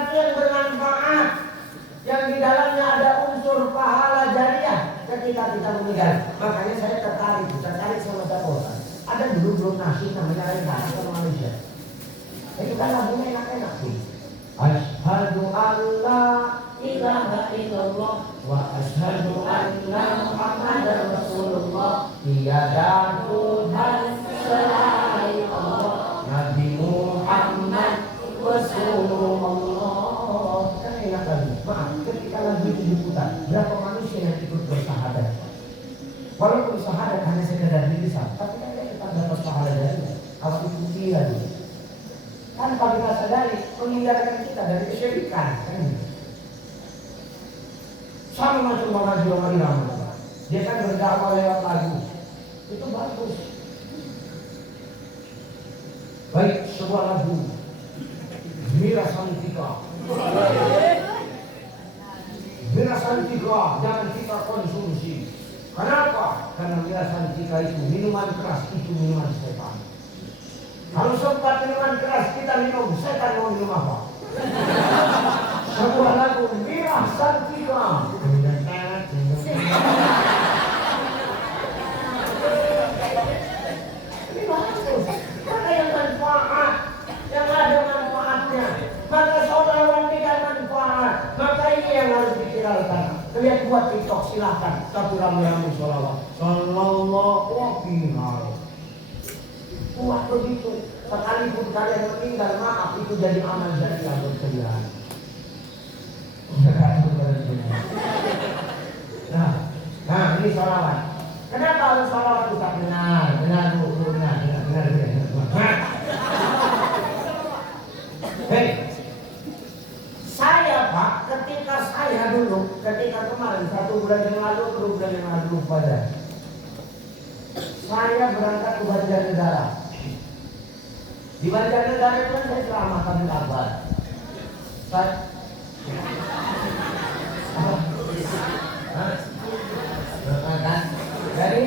sesuatu yang bermanfaat, yang di dalamnya ada unsur pahala jariah ketika kita meninggal. Makanya saya tertarik sama satu. Ada dulu belum nasi namanya Rengganis sama Malaysia. Itu kan lagunya enak-enak sih. Asyhadu an la ilaha illallah wa asyhadu anna Muhammadar Rasulullah. Tiada Tuhan selain Allah, Nabi Muhammad Rasulullah. Kan enak lagi. Maaf, ketika lagu itu diputar, berapa manusia yang ikut bersyahadat? Walaupun syahadat hanya sekedar di lisan, tapi kan kita dapat pahala darinya. Kalau ikuti lagi. Kan kalau kita sadari meninggalkan kita dari kesyirikan, kan? Sama macam orang Irama. Dia kan berdakwah lewat lagu. Itu bagus. Baik, sebuah lagu Mira Santika. Mira Santika jangan kita konsumsi. Kenapa? Karena Mira Santika itu minuman keras, itu minuman setan. Kalau sempat minuman keras kita minum, setan mau minum apa? Sebuah lagu Mira Santika. Ini bagus. Mana yang manfaat, yang ada manfaatnya. Maka saudara dengan manfaat. Maka ini yang harus diviralkan. Kalian buat TikTok silahkan. Tapi ramai-ramai sholawat. Sallallahu alaihi wasallam. Buat begitu. Sekalipun kalian meninggal, maaf itu jadi amal jariah buat kalian. Nah, ini sholawat. Kenapa harus sholawat Ustaz? Benar dulu. Hei, saya Pak, ketika kemarin 1 bulan yang lalu, 2 bulan yang lalu pada saya berangkat ke Banjarnegara. Di Banjarnegara itu kan saya ceramah tabligh akbar. Jadi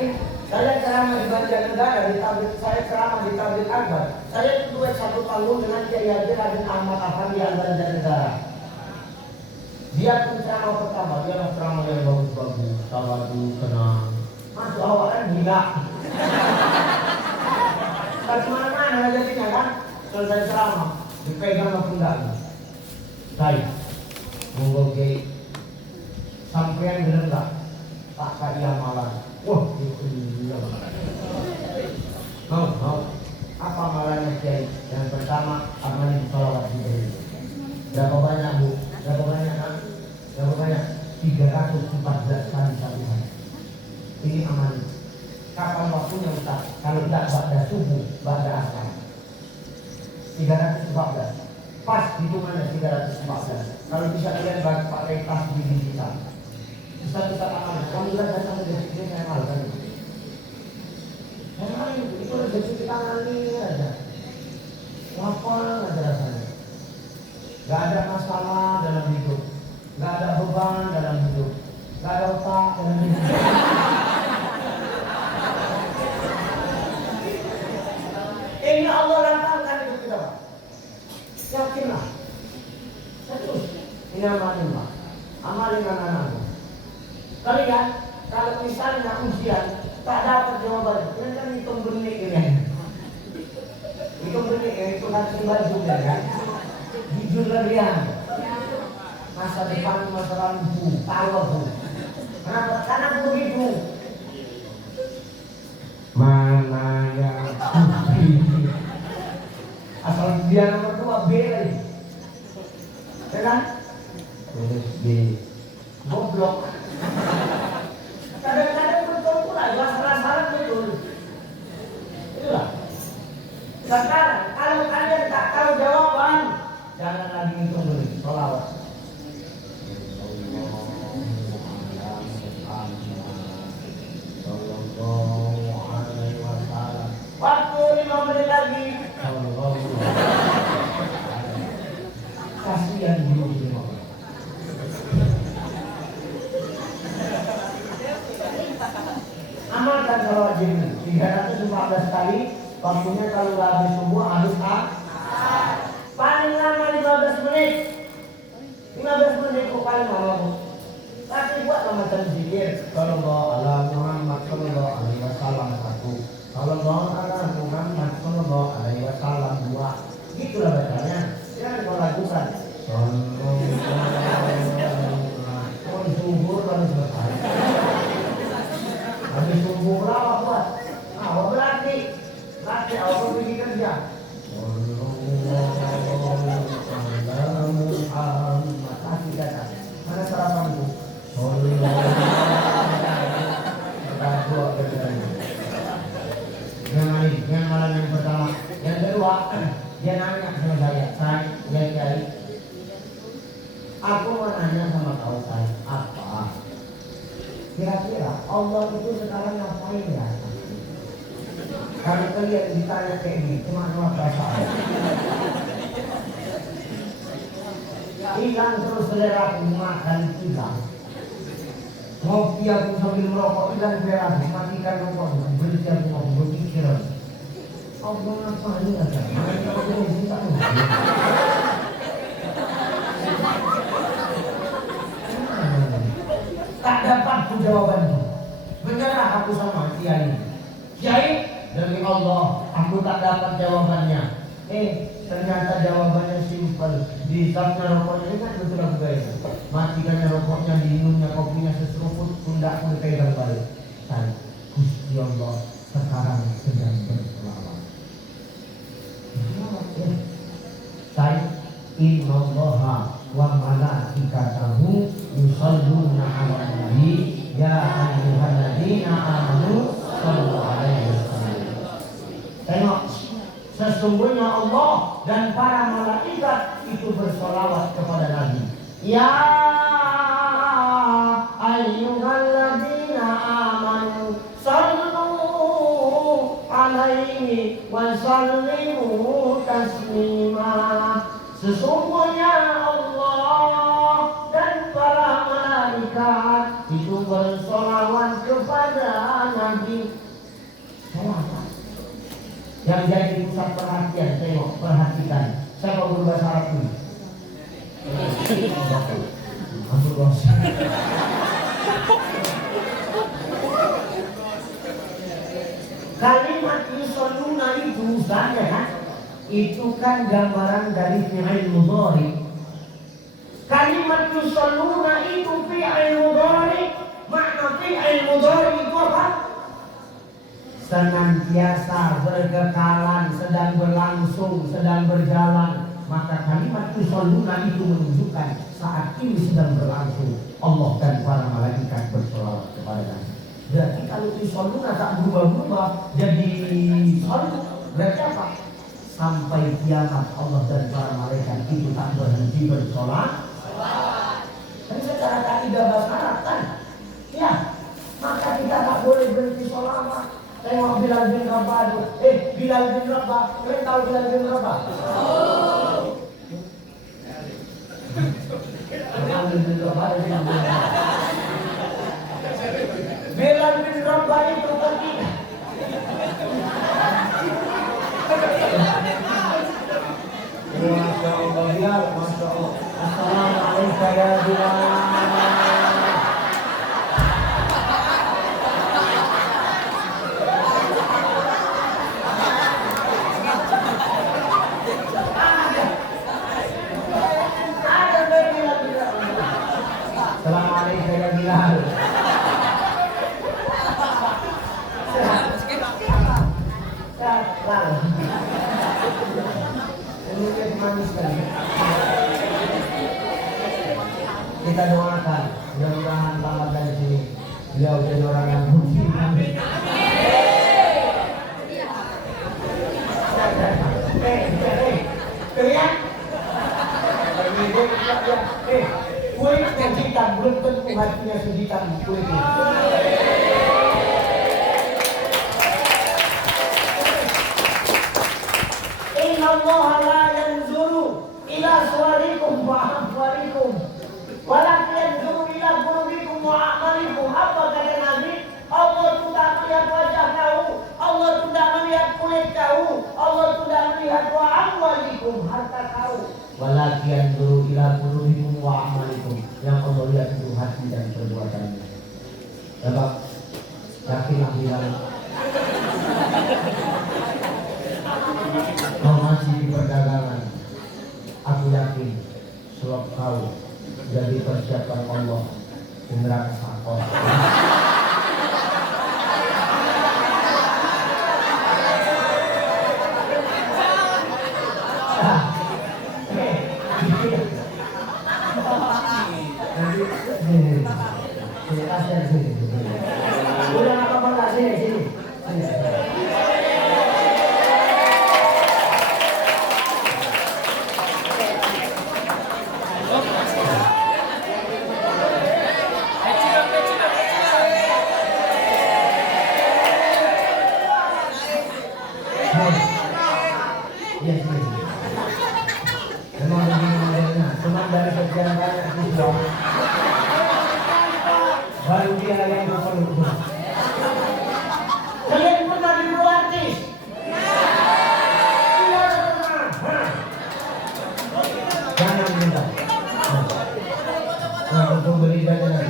saya ceramah di Banjarnegara, saya ceramah di tabligh akbar. Saya duet 1 panggung dengan Kiai Haji Raden Ahmad Afandi al Banjarnegara. Dia pun ceramah pertama, dia ceramah yang bagus-bagus, tawadu, tenang. Masuk awal kan gila. Kemana-mana jadinya kan, selesai ceramah dipegang sama pundaknya. Saya monggo Kiai sampean bener enggak tak kaya amalan. Wah, iya. Mau apa amalannya Kiai? Yang pertama amalin sholawat diberi. Berapa banyak Bu? Berapa banyak kan? Berapa banyak? 314 kali satu hari. Ini amal. Kapan waktunya Ustaz? Kalau tidak pada subuh, pada asar. 314. Pas hitungannya 314. Kalau bisa kalian pakai tas di digital. Ustaz amal. Kamu bilang datang ke sini saya malu kan? Saya malu itu rezeki di tangan ini aja. Lapang aja rasanya. Gak ada masalah dalam hidup. Gak ada beban dalam hidup. Gak ada otak dalam hidup. Ini Allah lapangkan hidup kita Pak. Yakinlah. Terus. Ini amalin Pak. Amalin anak-anakmu. Kalian kalau misalnya ujian tak dapat jawaban, kalian kan hitung benih ini. Hitung benih ini itu kan baju kan. Jujur kalian. Masa depan, masa lalu, tahu. Kenapa? Karena begitu. Mana yang asal dia nomor 2 B lagi. Ya kan? B. Goblok. Kadang-kadang betul pula, salah betul. Itulah. Sekarang kalau kalian tak tahu jawaban, jangan lagi hitung dulu. Sholawat. Waktu 5 menit lagi. Kasihan dulu semua. Amalkan sholawat ini 314 kali. Waktunya kalau nggak habis semua harus paling lama 15 menit. bilang mamamu. Tapi buatlah macam zikir. Sallallahu ala Muhammad sallallahu alaihi wasallam 1. Sallallahu ala Muhammad sallallahu alaihi wasallam 2. Gitulah bacanya. Jangan kau lakukan. Sallallahu subur baru selesai. Habis subuh berapa buat? Awak berarti awak pergi kerja. Makasih kata. Mana sarapanku? Yang malam yang pertama, yang kedua dia nanya sama saya, Kiai, aku mau nanya sama kau apa? Kira-kira Allah itu sekarang ngapain ya? Kalau kalian ditanya kayak gini, cuma nama perasaan. Hilang terus selera makan hilang. Ngopi aku sambil merokok hilang selera, matikan rokok, berhenti aku mau berpikir. Allah ngapain ya? Tak dapat jawabannya. Menyerah aku sama Kiai. Kiai, demi Allah, aku tak dapat jawabannya. Ternyata jawabannya simpel. Di tapnya rokoknya ini kan betul aku gaya. Matikannya rokoknya, diminumnya kopinya seseruput, tunda aku dipegang balik. Dan Gusti Allah sekarang sedang berselawat. Saya innallaha wa malaikatahu yusholluna 'alan nabi ya ayyuhalladzina amanu shallu 'alaihi wasallam. Tengok, sesungguhnya Allah dan para malaikat itu bersolawat kepada Nabi. Ya ayyuhalladzina amanu shallu 'alaihi wa sallimu taslima. Sesungguhnya Allah dan para malaikat itu bersolawat kepada Nabi. Solawat yang jadi pusat perhatian. Tengok, perhatikan. Siapa guru bahasa Arab ini? Ampun bos. Kalimat yusholluna itu saja kan? Itu kan gambaran dari fi'il mudhari. Kalimat yusholluna itu fi'il mudhari. Makna fi'il mudhari itu apa? Senantiasa, berkekalan, sedang berlangsung, sedang berjalan. Maka kalimat yusholluna itu menunjukkan saat ini sedang berlangsung. Allah dan para malaikat bersolawat kepada Nabi. Berarti kalau yusholluna tak berubah-ubah jadi shollu, berarti apa? Sampai kiamat Allah dan para malaikat itu tak berhenti bersolat. Tapi secara kaidah bahasa Arab kan, ya, maka kita tak boleh berhenti sholawat. Tengok Bilal bin Rabah, Bilal bin Rabah, kalian tahu Bilal bin Rabah? Bilal bin Rabah, Bilal bin Rabah itu ketika Masya Allah, ya Masya Allah. Assalamualaikum ya Bilal. Assalamualaikum ya Bilal. Kita doakan mudah-mudahan tamat dari sini beliau jadi orang yang muji. Amin. Teriak. Kulit yang hitam belum tentu hatinya sehitam kulit itu. Inna Allah la yanzuru ila suwarikum wa ahwalikum walakin yanzuru ila qulubikum wa a'malikum. Apa kata Nabi? Allah tidak melihat wajah kau, Allah tidak melihat kulit kau. Allah sudah melihat wa amwalikum, harta kau. Walakin dulu ila qulubikum wa amalikum. Yang Allah lihat itu hati dan perbuatannya. Sebab yakinlah bilang kau masih di perdagangan. Aku yakin sebab kau jadi persiapan Allah di neraka sakor. Udah nggak apa-apa nggak sini. Cuma dari sekian banyak siswa baru dia yang berpeluang. Kalian pernah diburu artis? Tidak pernah. Jangan minta. Nah, untuk beli jajanan.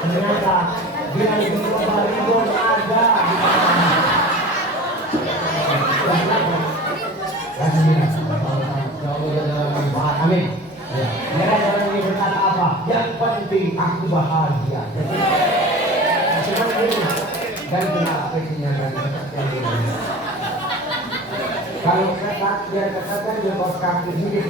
Ternyata dia itu ribuan ada. Amin. Mereka jangan berkata apa. Yang penting aku bahagia. Dan kenapa isinya dan kalau ketat biar katakan dia bos kaki ini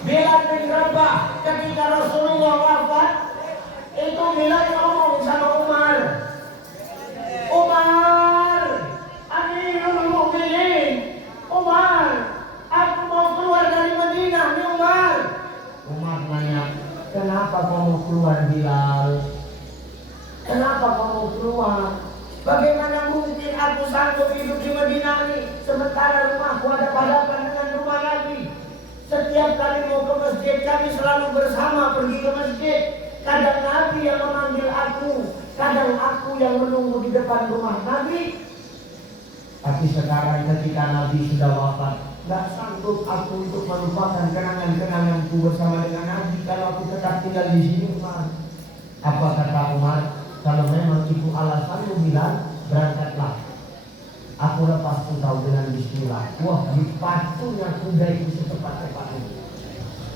Bilal bin Rabah ketika Rasulullah wafat itu Bilal ngomong sama Umar, Amirul Mukminin, Umar, aku mau keluar dari Madinah nih Umar. Umar nanya, kenapa kamu keluar Bilal? Kenapa kamu keluar? Bagaimana mungkin aku sanggup hidup di Madinah ini sementara rumahku ada hadapan dengan rumah Nabi? Setiap kali mau ke masjid kami selalu bersama pergi ke masjid. Kadang Nabi yang memanggil aku, kadang aku yang menunggu di depan rumah Nabi. Tapi sekarang ketika Nabi sudah wafat, gak sanggup aku untuk melupakan kenangan-kenanganku bersama dengan Nabi kalau aku tetap tinggal di sini Umar. Apa kata Umar? Kalau memang itu alasanmu bilang, berangkatlah. Aku lepas tahu dengan bismillah. Wah, dipacunya kuda itu secepat-cepatnya.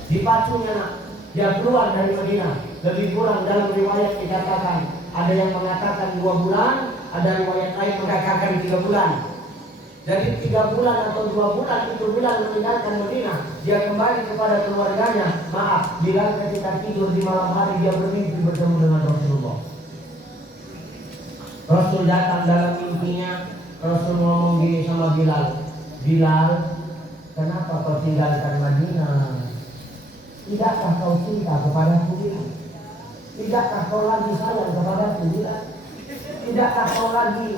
Dipacunya dia keluar dari Madinah. Lebih kurang dalam riwayat dikatakan ada yang mengatakan 2 bulan, ada riwayat lain mengatakan 3 bulan. Jadi 3 bulan atau 2 bulan itu Bilal meninggalkan Madinah. Dia kembali kepada keluarganya. Maaf, Bilal ketika tidur di malam hari dia bermimpi bertemu dengan Rasulullah. Rasul datang dalam mimpinya. Rasul ngomong gini sama Bilal, Bilal, kenapa kau tinggalkan Madinah? Tidakkah kau cinta kepadaku Bilal? Tidakkah kau lagi sayang kepadaku Bilal? Tidakkah kau lagi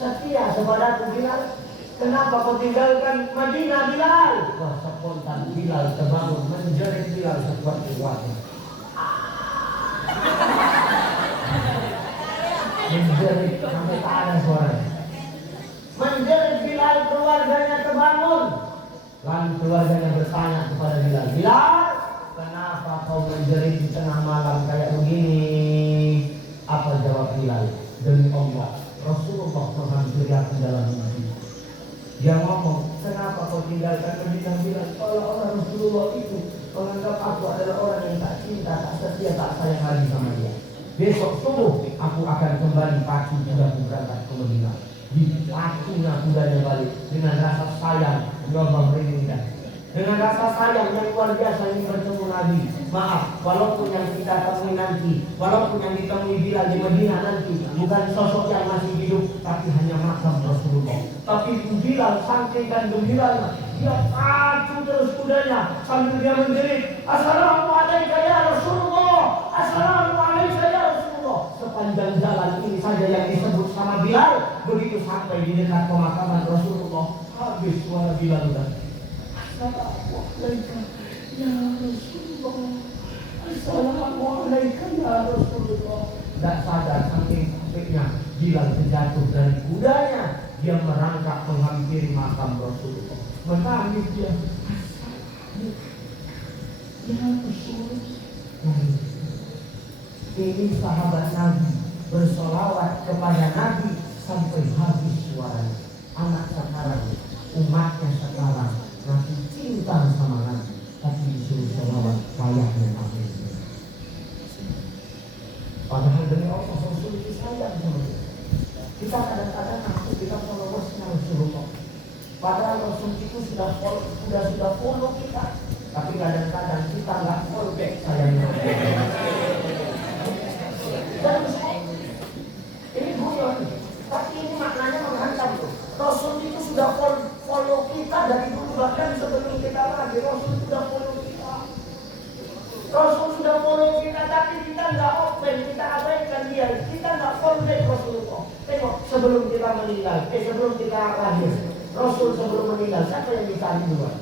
setia kepadaku Bilal? Kenapa kau tinggalkan Madinah Bilal? Wah, spontan Bilal terbangun menjerit Bilal seperti wajah. Menjerit sampai tak ada suara. Menjerit Bilal, keluarganya terbangun. Lalu keluarganya bertanya kepada Bilal, Bilal, kenapa kau menjerit di tengah malam kayak begini? Apa jawab Bilal? Demi Allah, Rasulullah menghampiri aku dalam mimpi. Dia ngomong, kenapa kau tinggalkan Madinah Bilal? Orang Rasulullah itu menganggap aku adalah orang yang tak cinta, tak setia, tak sayang lagi sama dia. Besok subuh aku akan kembali pacu kudaku berangkat ke Madinah. Dipacunya kudanya balik dengan rasa sayang, Allah merinding. Dengan rasa sayang yang luar biasa ingin bertemu Nabi. Maaf, walaupun yang kita temui nanti, walaupun yang ditemui Bilal di Madinah nanti bukan sosok yang masih hidup, tapi hanya makam Rasulullah. Tapi Bilal saking dan gembiranya, dia pacu terus kudanya sambil dia menjerit, Assalamualaikum ya Rasulullah, Assalamualaikum ya Rasulullah. Sepanjang jalan ini saja yang disebut sama Bilal. Begitu sampai di dekat pemakaman Rasulullah, habis suara Bilal udah, Assalamualaikum ya Rasulullah, Assalamualaikum ya Rasulullah. Tidak sadar saking capeknya Bilal terjatuh dari kudanya. Dia merangkak menghampiri makam Rasulullah. Menangis dia, ya Rasulullah. Ini sahabat Nabi bersolawat kepada Nabi sampai habis suaranya. Anak sekarang, umatnya sekarang masih cinta sama Nabi, tapi disuruh sholawat kayaknya Nabi. Padahal demi Allah Rasul itu sayang sama kita. Kita kadang-kadang aku kita followersnya Rasulullah. Padahal Rasul itu sudah follow kita, tapi kadang-kadang kita nggak follow back sayangnya. Dan ini guyon, tapi ini maknanya menghantam tuh. Rasul itu sudah follow kita dari dulu, bahkan sebelum kita lagi Rasul sudah follow kita. Rasul sudah follow kita, tapi kita nggak open, kita abaikan dia, kita nggak follow Rasulullah. Tengok sebelum kita meninggal, sebelum kita lahir, Rasul sebelum meninggal siapa yang dicari duluan?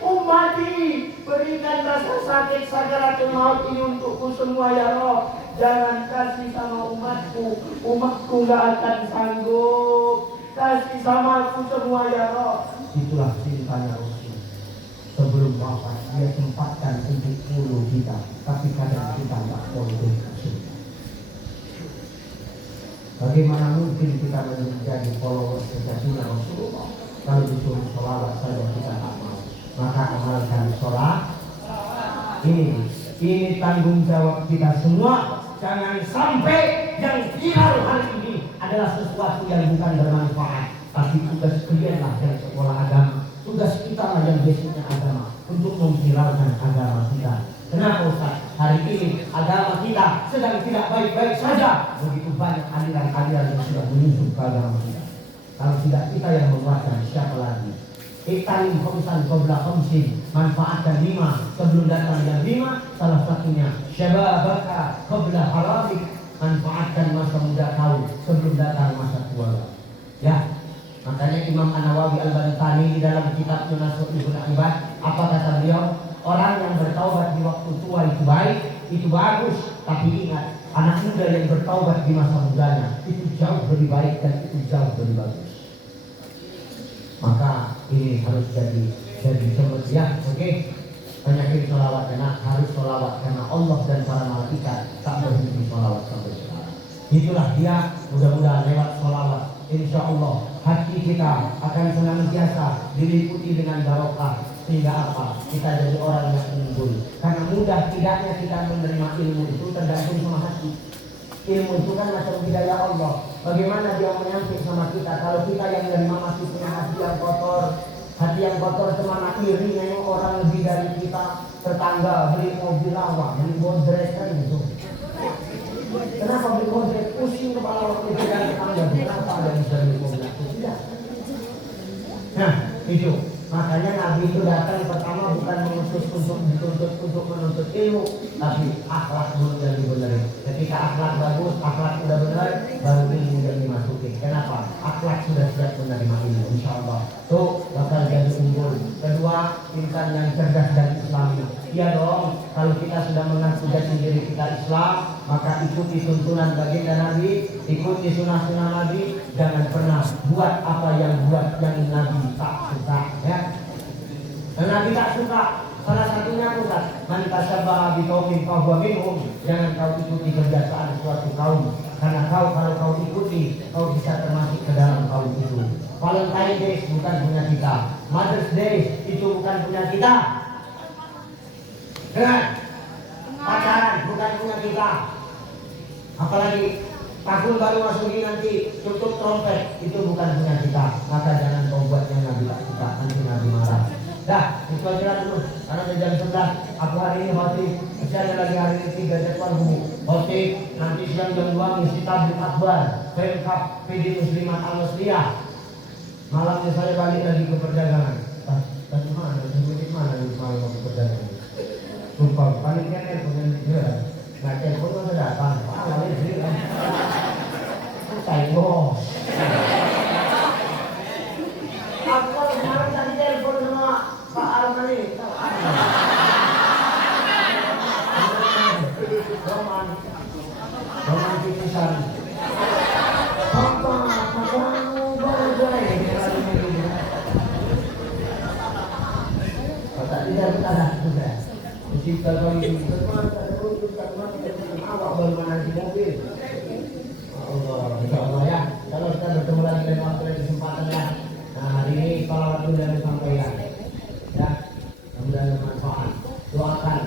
Ummati, berikan rasa sakit sakaratul maut ini untukku semua ya Rabb. Jangan kasih sama umatku nggak akan sanggup. Kasih sama aku semua ya Rabb. Itulah cintanya Rasul. Sebelum wafat dia sempatkan untuk follow kita, tapi kadang kita nggak follow Rasul. Bagaimana mungkin kita menjadi follower sejatinya Rasulullah kalau disuruh sholawat saja kita tak mau? Maka amalkan sholat. Ini tanggung jawab kita semua. Jangan sampai yang viral hari ini adalah sesuatu yang bukan bermanfaat, tapi tugas kalianlah yang sekolah agama, tugas kita lah yang basicnya agama untuk memviralkan agama kita. Kenapa Ustaz? Hari ini agama kita sedang tidak baik-baik saja. Begitu banyak aliran-aliran yang sudah menyusup ke agama kita. Kalau tidak kita yang menguatkan, siapa lagi? Iktalim khamsan qabla khamsin, manfaatkan 5 sebelum datang yang 5. Salah satunya syababaka qabla haramik, manfaatkan masa muda kau sebelum datang masa tua. Ya, makanya Imam An-Nawawi Al-Bantani di dalam kitabnya Nasuhul Ibad, apa kata beliau? Orang yang bertaubat di waktu tua itu baik, itu bagus, tapi ingat, anak muda yang bertaubat di masa mudanya itu jauh lebih baik dan itu jauh lebih bagus. Maka ini harus jadi seperti ya, oke? Banyakin sholawat karena harus sholawat karena Allah dan para malaikat tak berhenti sholawat sampai sekarang. Itulah dia, mudah-mudahan lewat sholawat, insya Allah hati kita akan senantiasa diliputi dengan barokah. Sehingga apa? Kita jadi orang yang unggul. Karena mudah tidaknya kita menerima ilmu itu tergantung sama hati. Ilmu itu kan macam hidayah Allah. Bagaimana dia menyampaikan sama kita? Kalau kita yang menerima masih punya hati yang kotor, hati yang kotor semana iri, nengok orang lebih dari kita, tetangga beli mobil lawa, beli bodres kan gitu. Kenapa beli bodres? Pusing kepala waktu itu dari tetangga. Kenapa ada bisa beli mobil itu? Tidak. Nah, itu. Makanya Nabi itu datang pertama bukan mengutus untuk menuntut ilmu, tapi akhlak dulu yang dibenerin. Ketika akhlak bagus, akhlak sudah benar, baru ilmu yang dimasuki. Kenapa? Akhlak sudah siap menerima ilmu, insya Allah. Tuh bakal jadi unggul. Kedua, insan yang cerdas dan Islami. Iya dong, kalau kita sudah mengaku jati diri kita Islam, maka ikuti tuntunan baginda Nabi, ikuti sunnah-sunnah Nabi. Jangan pernah buat apa yang Nabi tak suka, ya. Dan Nabi tak suka. Salah satunya Ustaz, man tashabbaha biqaumin fahuwa minhum. Jangan kau ikuti kebiasaan suatu kaum, karena kalau kau ikuti, kau bisa termasuk ke dalam kaum itu. Valentine Day bukan punya kita, Mother's Day itu bukan punya kita. Dengar, pacaran bukan punya kita. Apalagi Tahun baru masuki nanti tutup trompet, itu bukan punya kita. Maka jangan kau buat yang Nabi tak suka, nanti Nabi marah. Dah, itu aja dulu. Karena udah jam 11. Aku hari ini khotib. Masih ada lagi hari ini 3 jadwal khotib. Nanti siang jam 2 ngisi tablik akbar. Pemkap PD Muslimat Al-Musliyah. Malamnya saya balik lagi ke perdagangan. Tadi mana? Di mana malam ke perdagangan? Lupa, paniknya telepon juga. Nggak telepon nggak datang. Lari sih kan. Taiwo. Aku kalau kemarin tadi telepon sama Pak Almani. Roman titisan. Papa, kamu berdua. Tadi dah ada sudah. Mesti kalau itu awak baru menanti mobil. Allah, insyaallah ya. Kalau kita bertemu lagi dalam waktu dan kesempatan ya. Nah, hari ini kalau waktu dan sampaikan. Ya, mudah-mudahan bermanfaat. Doakan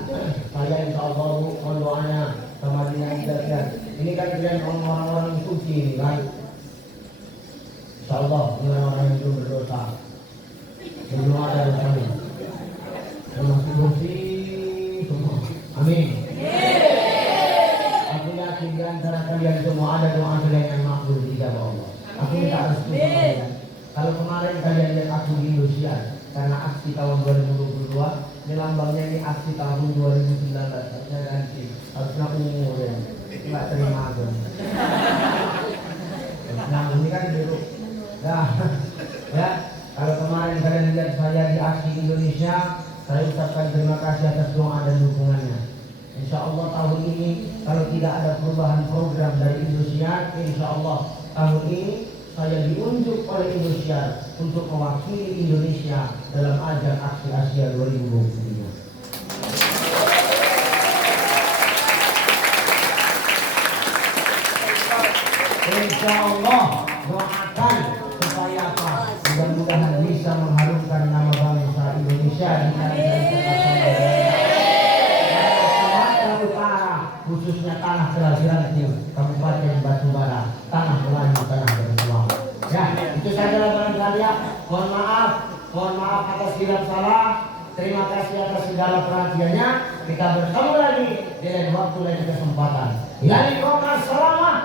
saya insyaallah mohon doanya sama dengan kita. Ini kan kalian orang-orang suci ini kan. Insyaallah orang-orang yang belum berdosa. Belum ada dosanya. Masih bersih semua. Amin. Aku yakin di antara kalian semua ada doa kalian yang makbul dijawab Allah. Aku minta restu sama kalian. Kalau kemarin kalian lihat aku di Indonesia karena aksi tahun 2022, ini lambangnya ini aksi tahun 2019. Saya ganti. Harusnya ungu ya. Enggak terima aku. Nah, ini kan biru. Ya. Kalau kemarin kalian lihat saya di aksi Indonesia, saya ucapkan terima kasih atas doa dan dukungannya. Insya Allah tahun ini kalau tidak ada perubahan program dari Indosiar, insya Allah tahun ini saya diunjuk oleh Indosiar untuk mewakili Indonesia dalam ajang aksi Asia 2023. Insya Allah doakan supaya apa? Mudah-mudahan bisa mengharumkan nama bangsa Indonesia di Sumatera Utara, khususnya tanah kelahiran Kabupaten Batubara, tanah Melayu, tanah bertuang. Ya, itu saja barangkali ya. Mohon maaf atas silap salah. Terima kasih atas segala perhatiannya. Kita bertemu lagi di lain waktu, lain kesempatan. Yani kau selamat.